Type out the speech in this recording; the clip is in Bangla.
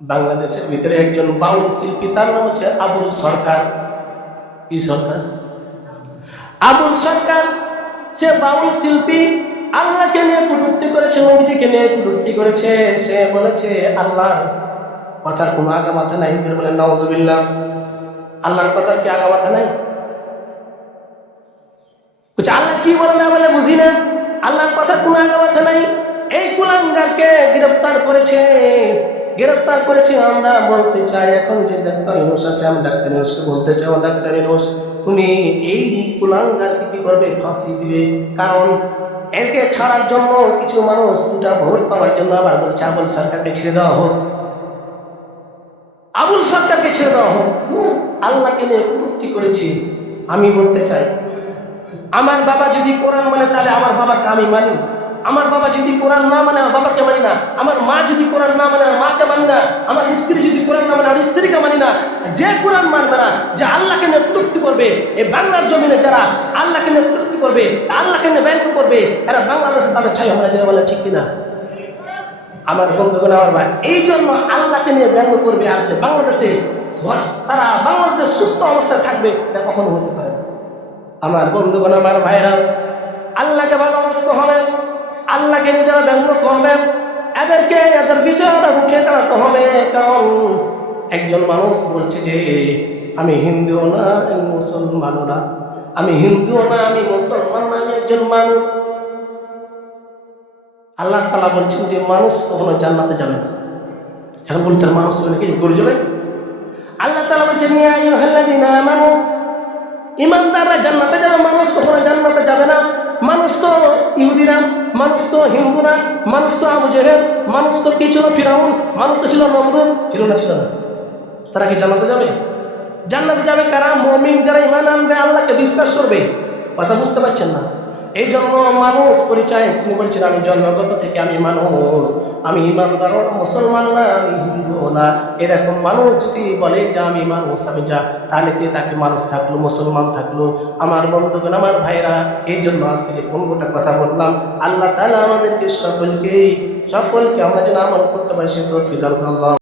বাংলাদেশের ভিতরে একজন বাউল শিল্পী, তার নাম হচ্ছে আবুল সরকার। কি সরকার? আবুল সরকার, সে বাউল শিল্পী, আল্লাহকে নিয়ে কুটুক্তি করেছে, নবীজিকে নিয়ে কুটুক্তি করেছে। সে বলেছে, আল্লাহর কথার কোনো আগা মাথা নাই। ফের বলেন নওয়াজবিল্লাহ আল্লাহর কথার কি আগা মাথা নাই? আল্লাহ কি বলে না বলে বুঝি না। আল্লাহর কথার কোনো আগা মাথা নাই। এই কুলাঙ্গারকে গ্রেফতার করেছে। গ্রেফতার করেছি, আমরা বলতে চাই এখন যে ডাক্তার ইনুস আছে, আমি ডাক্তার ইনুসকে বলতে চাই ডাক্তার ইনুস তুমি এই কুলাঙ্গারকে কি করবে? ফাঁসি দিবে। কারণ একে ছাড়ার জন্য কিছু মানুষ দুটা ভোট পাওয়ার জন্য আবার বলছে, আবুল সরকারকে ছেড়ে দেওয়া হোক। আবুল সরকারকে ছেড়ে দেওয়া হোক। আল্লাহকে নিয়ে কুটুক্তি করেছি। আমি বলতে চাই, আমার বাবা যদি কোরআন মানে তাহলে আমার বাবাকে আমি মানি। আমার বাবা যদি কোরআন না মানে আমার বাবাকে মানি না। আমার মা যদি কোরআন না মানে আমার মাকে মানি না। আমার স্ত্রী যদি কোরআন না মানে আমার স্ত্রীকে মানি না। যে কোরআন মানবে না, যে আল্লাহকে কটূক্তি করবে এই বাংলার জমিনে যারা আল্লাহকে কটূক্তি করবে, আল্লাহকে ব্যঙ্গ করবে, এরা বাংলাদেশে তাদের হবে না যেটা বলে ঠিক কিনা? আমার বন্ধুগণ, আমার ভাই, এই জন্য আল্লাহকে নিয়ে ব্যঙ্গ করবে আর সে বাংলাদেশে তারা বাংলাদেশে সুস্থ অবস্থায় থাকবে, এটা কখনো হতে পারে না। আমার বন্ধুগণ, আমার ভাইরা, আল্লাহকে ভালোবাসতে হবে আল্লাহকে নিজেরা ব্যঙ্গ করবে এদেরকে, এদের বিষয়টা রুখে দাঁড়াতে হবে। কারণ একজন মানুষ বলছে যে, আমি হিন্দুও না, আমি মুসলমানও না। আমি হিন্দুও না, আমি মুসলমান না, আমি একজন মানুষ। আল্লাহ তালা বলছেন যে, মানুষ কখনো জান্নাতে যাবে না। এখন বলতেন মানুষ তো নাকি গরু যাবে আল্লাহ তালা বলছেন ইমানদাররা জান্নাতে যাবে, মানুষ কখনো জান্নাতে যাবে না। মানুষ তো ইহুদিরা মানুষ তো হিন্দু না, মানুষ তো আবু জেহের মানুষ তো কি ছিল? ফিরাউন। মানুষ তো ছিল নমরুদ, ছিল না ছিল না। তারা কি জানাতে যাবে? জান্নাতে যাবে কারা? মমিন যারা ইমান আনবে, আল্লাহকে বিশ্বাস করবে। কথা বুঝতে পারছেন না। এই জন্য মানুষ পরিচয়, তিনি বলছেন, আমি জন্মগত থেকে আমি মানুষ। আমি ইমানদারও মুসলমান না, আমি হিন্দুও না। এরকম মানুষ যদি বলে যে আমি মানুষ, আমি যা, তাহলে কি তাকে মানুষ থাকল, মুসলমান থাকল? আমার বন্ধুগণ, আমার ভাইরা এই জন্য আজকে যে পনেরোটা কথা বললাম, আল্লাহ তাহলে আমাদেরকে সকলকেই, সকলকে আমরা যেন আমল করতে পারি, সে তো আল্লাহ।